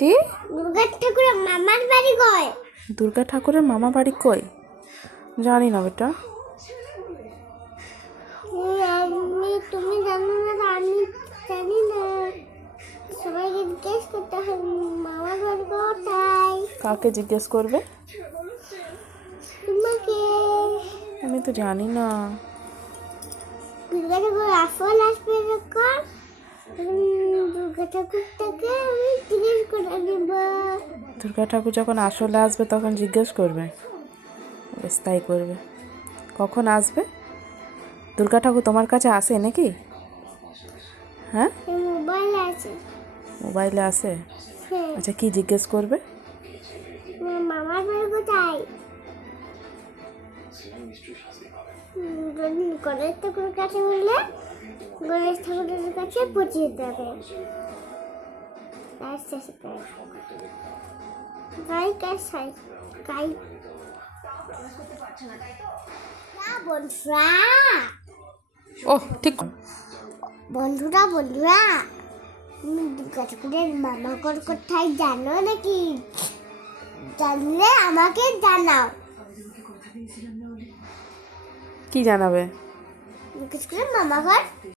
কি? দুর্গা ঠাকুরের মামার বাড়ি কই? দুর্গা ঠাকুরের মামা বাড়ি কই? জানি না বেটা। তুমি জানো না, আমি জানি না। সবাইকে জিজ্ঞেস করতে হবে মামার বাড়ি কোথায়। কাকে জিজ্ঞেস করবে? তোমাকে। আমি তো জানি না। দুর্গা ঠাকুর আসল আসবে যখন, দুর্গা ঠাকুরটাকে আমি জিজ্ঞেস করে নেব। দুর্গা ঠাকুর যখন আসলে আসবে তখন জিজ্ঞেস করবে। বেশ তাই করবে। কখন আসবে? দুর্গা ঠাকুর তোমার কাছে আসে নাকি? হ্যাঁ, মোবাইল আছে। মোবাইলে আসে। হ্যাঁ। আচ্ছা, কি জিজ্ঞেস করবে? মামার বাড়ি কোথায়? গণেশ ঠাকুরের কাছে বললে গণেশ ঠাকুরের কাছে পৌঁছে যাবে। বন্ধুরা, ও ঠিক। বন্ধুরা তুমি দুর্গা ঠাকুরের মামা ঘর কোথায় জানো নাকি? জানলে আমাকে জানাও। কি জানাবে? দুর্গা ঠাকুরের মামা ঘর